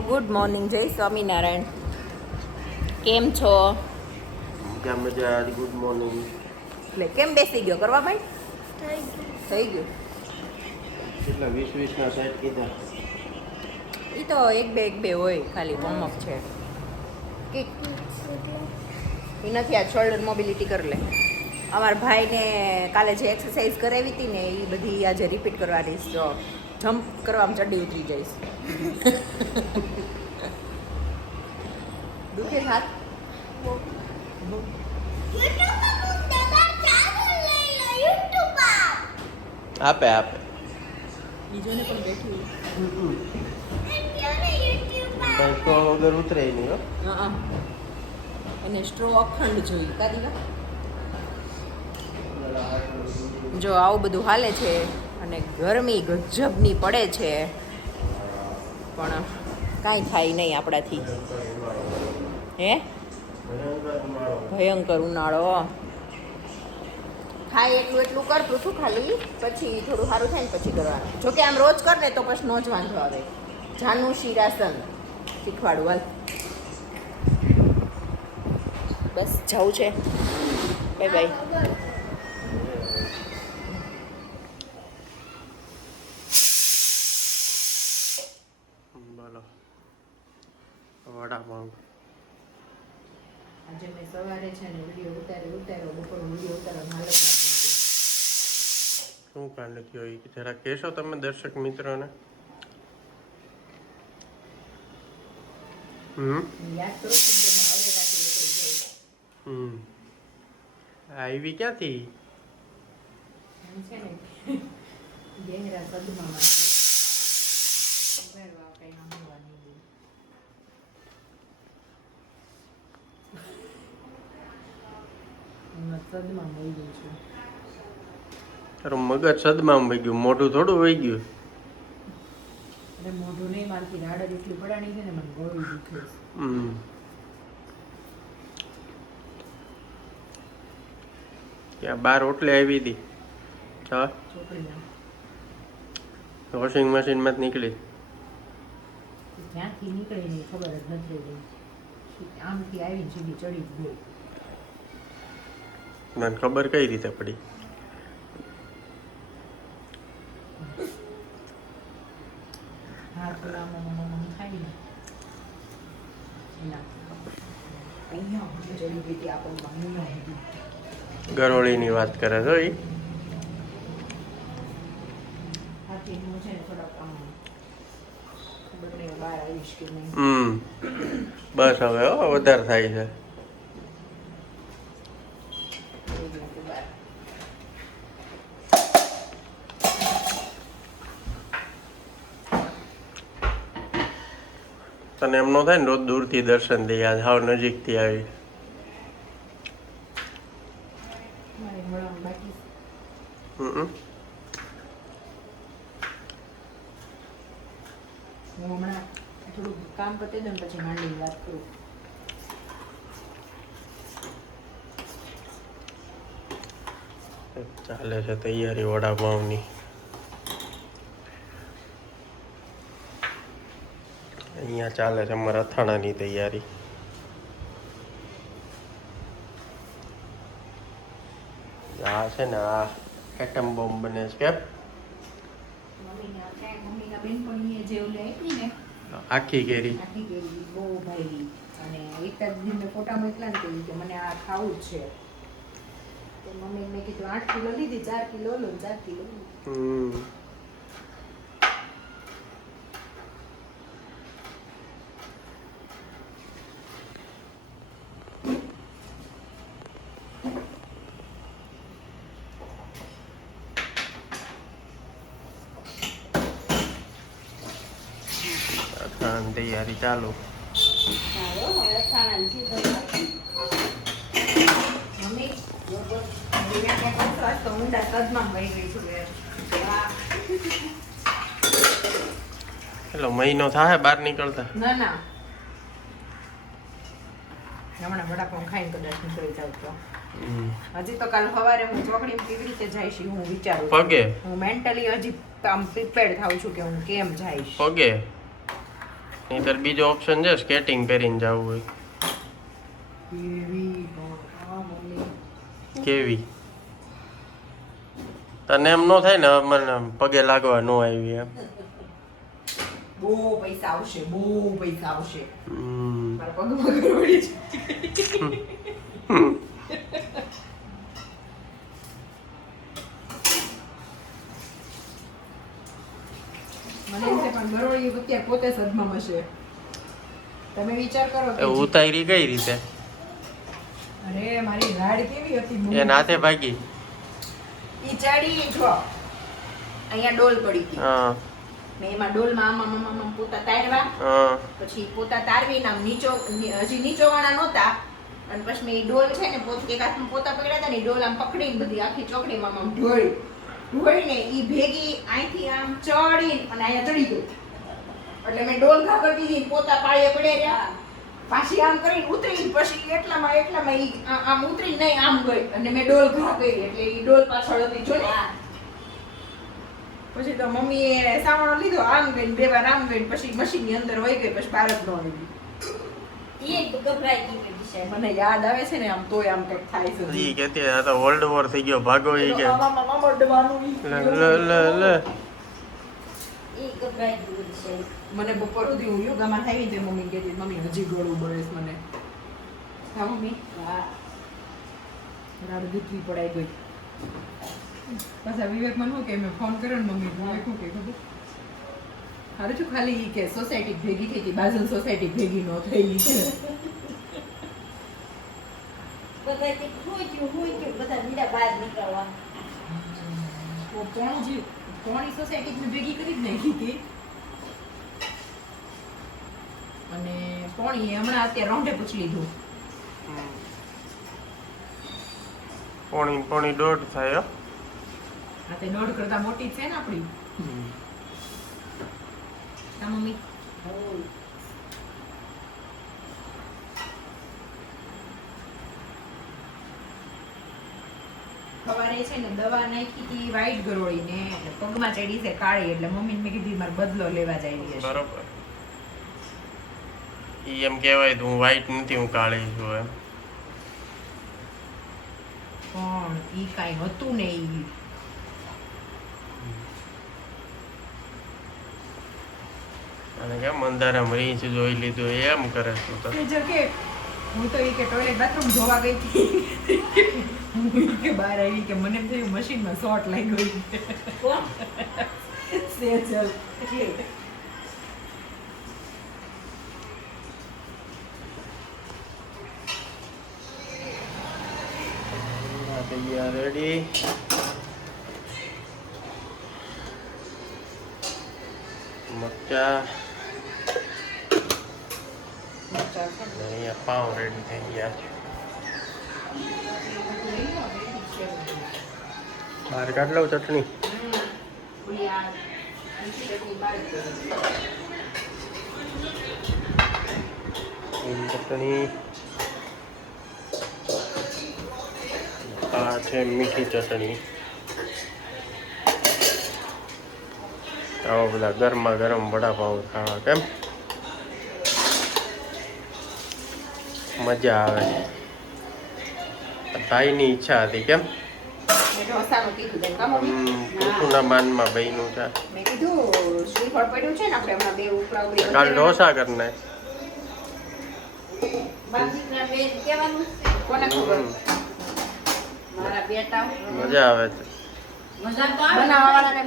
Good morning જય સ્વામિનારાયણ. કેમ છો? કેમ મજા ગુડ મોર્નિંગ. એટલે કેમ બેસી ગયો કરવા ભાઈ? થઈ ગયું. કેટલા વીસ વીસના સેટ કીધા? એ તો એક બે એક બે હોય ખાલી વોર્મઅપ છે. કે એ નથી આ શોલ્ડર મોબિલિટી કરી લે. અમારા ભાઈને કાલે જે એક્સરસાઇઝ કરાવી હતી ને એ બધી આજે રિપીટ કરવાની. જો જમ્પ કરવામાં ચડી ઉતરી જઈશ દુખે હાથ? આપે આપે. બીજોને પણ બેઠી તો વગર ઉતરે નહીં હો. હા અને સ્ટ્રો અખંડ જોઈ કાદી જો આવું બધું હાલે છે અને ગરમી ગજબની પડે છે. પણ કાંઈ થાય નહીં આપણાથી. હે? ભયંકર ઉનાળો. ખાય એટલું એટલું કર પૃથું ખાલી? પછી થોડું સારું થાય ને પછી કરવાનું. જોકે આમ રોજ કર ને તો પછી નો જ વાંધો આવે. જાનું શિરાસન શીખવાડું, હાલ. બસ જવું છે. બાય બાય બોલો વડાપાઉં આજે મેં સવારે છે ને વીડિયો ઉતારી ઉતાર્યો બપોર વીડિયો ઉતારવા હાલત શું કાંડ થયો એ જરા કહેશો તમે દર્શક મિત્રોને? યાદ કરો હમ. આવી ક્યાંથી? છે ને ગહેરા સદમામાં છે ઉભેરવા કંઈ સાંભળવા નહીં દે. એમાં સદમાં મળી ગયું છે. તારું મગજ સદમાં વહી ગયું મોઢું થોડું વહી ગયું. અરે મોઢું નહીં મારથી રાડ જેટલી પડાણી છે ને મને ગળું દુખે હમ. ત્યાં બાર ઓટલે આવી હતી. હા વોશિંગ મશીનમાં જ નીકળી. ક્યાંથી નીકળી નહીં ખબર જ નથી આમથી આવી સીધી ચડી ગઈ. મને ખબર કઈ રીતે પડી? ગરોળી ને ગરોળીની વાત કરે છો એ બસ હવે હો વધારે થાય છે. હતું તને એમ નો થાય ને રોજ દૂરથી દર્શન દઈ આજ હાવ નજીકથી આવી મારે મળવાનું બાકી છે. હમ હું હમણાં થોડું કામ પતી દઉં ને પછી માંડીની વાત કરું ચાલે છે તૈયારી વડાપાઉંની અહીંયા ચાલે છે અમારા અથાણાની તૈયારી. આ છે ને આ એટમ બોમ્બ બને છે ને. આખી કેરી. આખી કેરી બહુ ભાઈ અને એક જ દિન મેં ફોટા મોકલા ને કે મને આ ખાવું છે. તો મમ્મી મેં કીધું આઠ કિલો લીધી ચાર કિલો લો ચાર કિલો તૈયારી ચાલુ ચાલો હવે અથાણાની season હતી. મમ્મી બરોબર બિરયાની કરશો આજ તો ઊંડા કદમાં વહી ગઈ છું યાર. વાહ. એટલે મહિનો થાય બહાર નીકળતા? ના ના. હમણાં વડાપાઉં ખાઈને કદાચ નીકળી જાવ તો. હજી તો કાલ સવારે હું ચોકડી કેવી રીતે જઈશ હું વિચારું. પગે? હું મેન્ટલી હજી આમ પ્રિપેર્ડ થાઉં છું કે હું કેમ જઈશ. પગે? નહીતર બીજો ઓપ્શન છે સ્કેટિંગ પહેરીને જવું હોય. કેવી કેવી? તને એમ ન થાય ને મને પગે લાગવા ન આવી એમ. બહુ પૈસા આવશે બહુ પૈસા આવશે. મારા પગમાં ગરબડી છે મને એમ છે પણ ગરોળી અત્યારે પોતે સદમામાં છે તમે વિચાર કરો એ કે ઉતારી કઈ રીતે? અરે મારી રાડ કેવી હતી? એ નાથે ભાગી. ઈ ચડી જો અહીંયા ડોલ પડી હતી હા. મેં એમાં ડોલમાં આમ આમ આમ આમ પોતા તારવા. પછી પોતા તારવીને આમ નીચો હજી નીચોવાળા નહોતા. અને પછી મેં ડોલ છે ને પોતે એક હાથમાં પોતા પકડ્યા હતા ને ડોલ આમ પકડીને બધી આખી ચોકડીમાં આમ ઢોળી. ઢોળીને ઈ ભેગી અહીંથી આમ ચડી અને અહીંયા ચડી ગઈ. એટલે મેં ડોલ ઘા કરી દીધી પોતા પાળીએ પડ્યા રહ્યા. પાછી આમ કરીને ઉતરી પછી એટલામાં એટલામાં ઈ આમ ઉતરી નહીં આમ ગઈ. અને મેં ડોલ ઘા કરી એટલે ઈ ડોલ પાછળ હતી જો ને. પછી તો મમ્મીએ સામાનો લીધો આમ ગઈ બે વાર આમ ગઈ ને પછી મશીનની અંદર વહી ગઈ પછી બહાર જ ન આવી મને યાદ આવે છે ને આમ તોય આમ કંઈક થાય છે. ઈ કેતી આ તો વર્લ્ડ વોર થઈ ગયો ભાગો ઈ કે. ઈ. લે લે લે. મને બપોર સુધી હું યોગામાં થઈ ને મમ્મી કહેતી મમ્મી હજી ગળું બળે છે મને. હા મમ્મી. રાડ દૂધવી પડાઈ ગઈ. પાછા વિવેક મને શું કે મેં ફોન કર્યો ને મમ્મી વિવેક શું કે ખબર? હારું છું ખાલી ઈ કે સોસાયટી ભેગી થઈ હતી બાજુ સોસાયટી ભેગી ન થઈ છે તો પણ જીવ? કોણી સોસાયટી ભેગી કરી જ નાખી હતી. અને પોણીએ હમણાં અત્યારે રોંઢે પૂછી લીધું. પોણી પોણી દોઢ થાય આ તે દોઢ કરતા મોટી જ છે ને આપણી. હા મમ્મી. સવારે છે ને દવા નાખી હતી વ્હાઈટ ગરોળી ને એટલે પગમાં ચડી છે કાળી એટલે મમ્મીને મેં કીધી મારે બદલો લેવા જાય છે બરોબર. ઈ એમ કહેવાય તો હું વ્હાઈટ નથી હું કાળી છું એમ. પણ ઈ કાઈ હતું ને ઈ. અને કેમ અંધારામાં રીંચ જોઈ લીધું એમ કરે છે તો. કે જો કે હું તો એ કે ટોયલેટ બાથરૂમ જોવા ગઈ હતી. હું કે બહાર આવી કે મને એમ થયું મશીનમાં શોર્ટ લાગી ગયો સેજલ. રેડી મરચા. અહીંયા પાઉં રેડી થઈ ગયા બહાર કાઢ લઉં ચટણી. ચટણી. આ છે મીઠી ચટણી. આવો બધા ગરમા ગરમ વડાપાઉં ખાવા, કેમ? મજા આવે ભાઈની ઈચ્છા હતી કેમ? કુકુના માનમાં ભાઈનું છે. મેં કીધું શ્રીફળ પડ્યું છે ને? આપણે હમણાં બે ઉપરા ઉપરી કાલ ઢોસા કરને કોને ખબર? મારા બેટા. મજા આવે છે.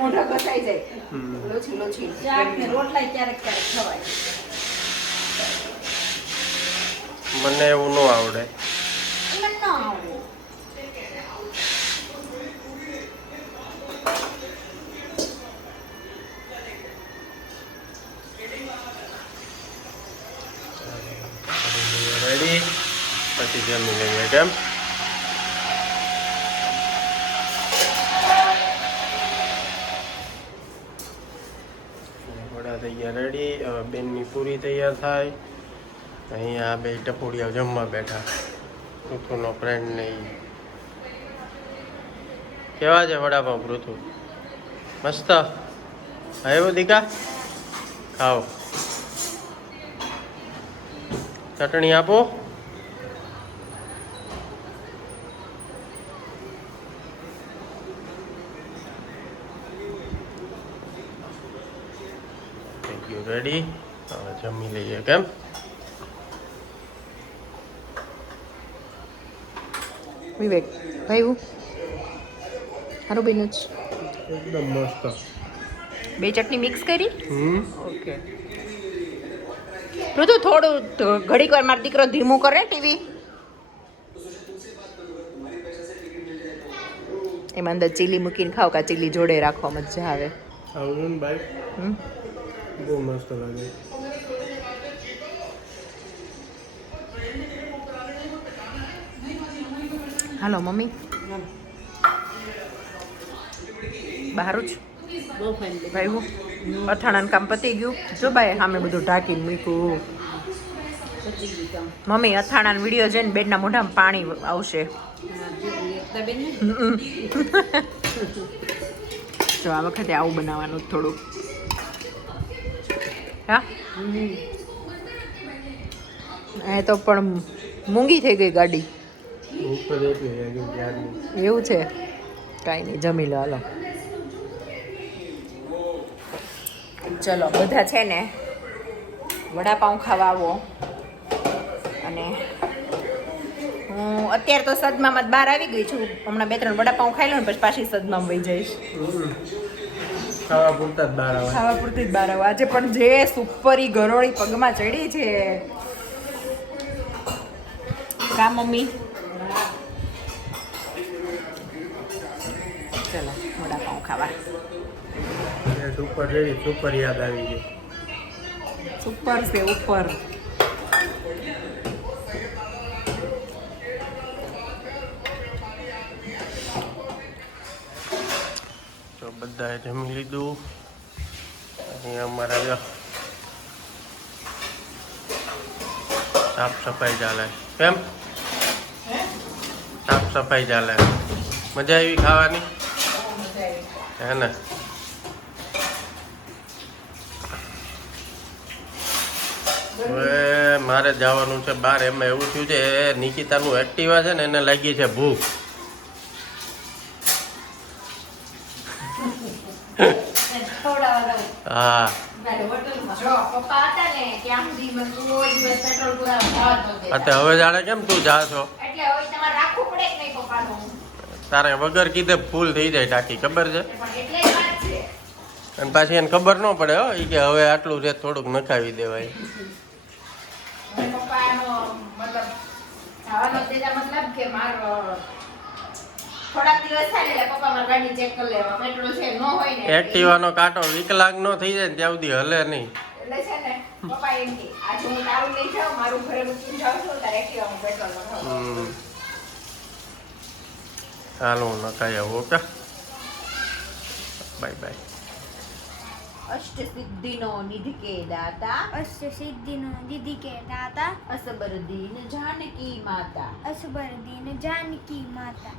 મોઢા ઘસાઈ જાય. રોટલા ક્યારેક ક્યારેક ખવાય. મને એવું ન આવડે. રેડી પછી જમી લઈએ કેમ? વડા થઈ ગયા રેડી હવે બેનની પૂરી તૈયાર થાય. અહીંયા આ બે ટપોડિયા જમવા બેઠા. પૃથુનો ફ્રેન્ડ નહીં કેવા છે વડાપાવ પૃથુ? મસ્ત? આવ્યો દીકા? ખાઓ. ચટણી આપો. રેડી હવે જમી લઈએ, કેમ? વિવેક ભાઈ સારું બેનું જ. એકદમ મસ્ત. બે ચટણી મિક્સ કરી? હમ. ઓકે. ઋતુ થોડું ઘડીક વાર મારો દીકરો ધીમું કરે ટીવી. એમાં અંદર ચીલી મૂકીને ખાવ કા ચીલી જોડે રાખવા મજા આવે? બહુ મસ્ત લાગે. હાલો મમ્મી બહાર જ. ભાઈ હું અથાણાનું કામ પતી ગયું. જો બાય સામે બધું ઢાંકીને મૂક્યું. મમ્મી અથાણાનો વીડિયો જોઈને બેનના મોઢામાં પાણી આવશે. જો આ વખતે આવું બનાવવાનું થોડુંક. હા? એ તો પણ મૂંગી થઈ ગઈ ગાડી ઉપર એટલી લાગે ત્યારની એવું છે? કાંઈ નહીં જમી લો હાલો. ચલો બધા છે ને વડાપાઉં ખાવા આવો. અને હું અત્યારે તો સદમામાં બહાર આવી ગઈ છું. હમણાં બે ત્રણ વડાપાઉં ખાઈ લઉં ને પછી પાછી સદમામાં વહી જઈશ. ખાવા પૂરતા જ બહાર આવે. ખાવા પૂરતી જ બહાર આવું. આજે પણ જે સુપરી ગરોળી પગમાં ચડી છે. કા મમ્મી? સુપર જેવી સુપર યાદ આવી ગઈ. સુપર છે ઉપર. તો બધાએ જમી લીધું. અહીં અમારા સાફ સફાઈ ચાલે. કેમ? સાફ સફાઈ ચાલે. મજા આવી ખાવાની? હે ને હવે મારે જવાનું છે બહાર એમાં એવું થયું છે નિકિતાનું એક્ટિવા છે ને એને લાગી છે ભૂખ. હા. અત્યારે હવે જાણે કેમ તું જા છો? તારે વગર કીધે ફૂલ થઈ જાય ટાંકી ખબર છે? અને પાછી એને ખબર ન પડે હો એ કે હવે આટલું છે થોડુંક નખાવી દેવાય. પપ્પાનો મતલબ ખાવાનો તેના મતલબ કે મારો થોડાક દિવસ થાય એટલે પપ્પા મારી ગાડી ચેક કરી લેવા. પેટ્રોલ છે ન હોય ને એક્ટિવાનો કાંટો વિકલાંગ નો થઈ જાય ને ત્યાં સુધી હલે નહીં. એટલે છે ને પપ્પા એમ કે આજે હું તારું લઈ જાઉં મારું ઘરે મૂકીને જાઉં છું તારે એક્ટિવા હું પેટ્રોલ નખાવું હાલો હું નખાઈ આવું ઓકે બાય બાય. અષ્ટ સિદ્ધિનો નિધિ કે દાતા અષ્ટ સિદ્ધિનો દીદી કે દાતા અસબર દીન જાનકી માતા અસબર દીન જાનકી માતા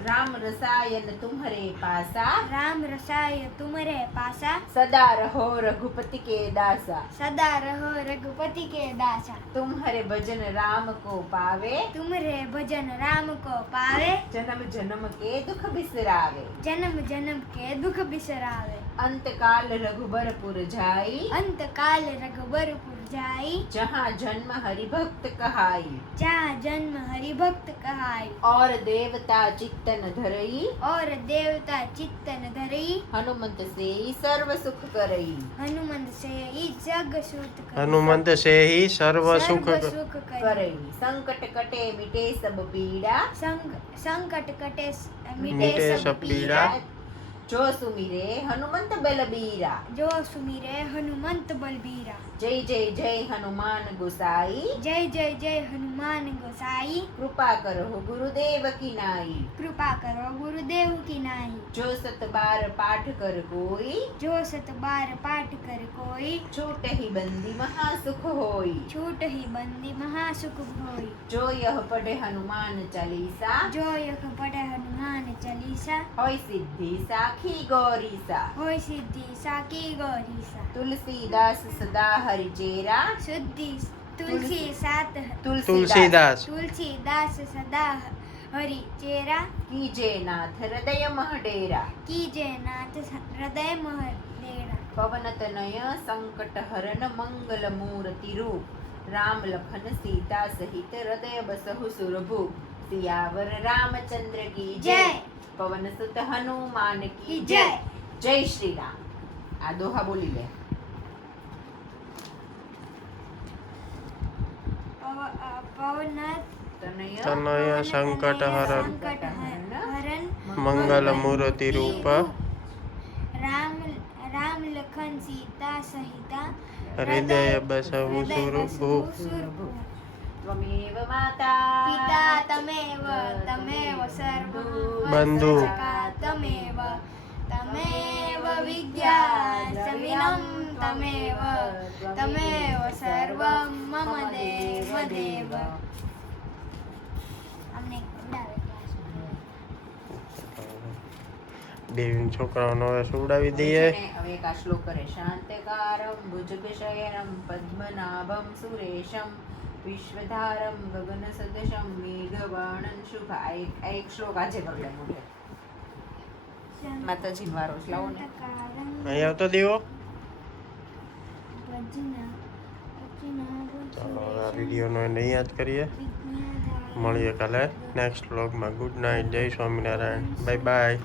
રામ રસાયન તુમ્હરે પાસા રામ રસાય તુમરે પાસા સદા રહો રઘુપતિ કે દાસા સદા રહો રઘુપતિ કે દાસા તુમ્હરે ભજન રામ કો પાવે તુમરે ભજન રામ को पावे જન્મ જન્મ કે દુઃખ બિસરાવે जन्म जन्म के दुख बिसरावे अंतकाल रघुबरपुर जाई अंतकाल रघुबरपुर जाई जहाँ जन्म हरिभक्त कहाई। जहाँ जन्म हरिभक्त कहाई। और देवता चित्तन धरई। और देवता चित्तन धरई। हनुमंत से ही सर्व सुख करई। हनुमंत से ही जग सुख हनुमंत से ही सर्व सुख सुख करई। संकट कटे मिटे सब पीड़ा। संकट कटे मिटे सब पीड़ा। જો સુમીરે હનુમંત બલબીરા. જો સુમીરે હનુમંત બલબીરા. बलबीरा जय जय जय हनुमान गोसाई जय जय जय हनुमान गोसाई कृपा करो गुरुदेव की नाई कृपा करो गुरुदेव की नाही जो सत बार पाठ कर कोई जो सत बार पाठ कर कोई छूट ही बंदी महासुख होई छूट ही बंदी महासुख होई जो यह पढ़े हनुमान चालीसा जो यख पढ़े हनुमान चालीसा होय सिद्धि साखी गौरीसा होय सिद्धि साकी गौरीसा तुलसीदास सदा हरि હરિજેરા શુદ્ધિ તુલસી સાત તુલસીદાસ તુલસીદાસ સદા હરી ચેરા કીજે નાથ હૃદય મહડેરા કીજે નાથ હૃદય મહડેરા પવનતનય સંકટ હરણ મંગલ મૂર્તિ રૂપ રામ લખન સીતા સહિત હૃદય બસહુ સુરભુ સિયાવર રામચંદ્ર કી જય પવન સુત હનુમાન કી જય જય શ્રી રામ આ દોહા બોલી લે તનય તનય સંકટ હરણ હરણ મંગલ મૂર્તિ રૂપ. રામ રામ લખન સીતા સહિતા. હૃદય બસહુ સુરભુ. ત્વમેવ માતા. પિતા તમેવ તમેવ સર્વ. બંધુ. તમેવ. તમેવ વિદ્યા. સમિનમ તમેવ તમેવ સર્વમ મમ દેવ દેવ. દેવીન છોકરાઓનો હવે સુવડાવી દઈએ. હવે એક આ શ્લોક કરે શાંતકારમ ભુજગશયનમ પદ્મનાભમ સુરેશમ વિશ્વધારમ ગગન સદશમ મેઘવાણન શુભ આ એક આ એક શ્લોક આજે કરી લે માતાજી વારો લાવો ને. અહીં આવતો દેવો ભજના ભજના ચાલો હવે આ વિડીયોનો અહીંયા જ કરીએ. મળીએ કાલે નેક્સ્ટ વ્લોગમાં ગુડ નાઇટ જય સ્વામિનારાયણ. Bye bye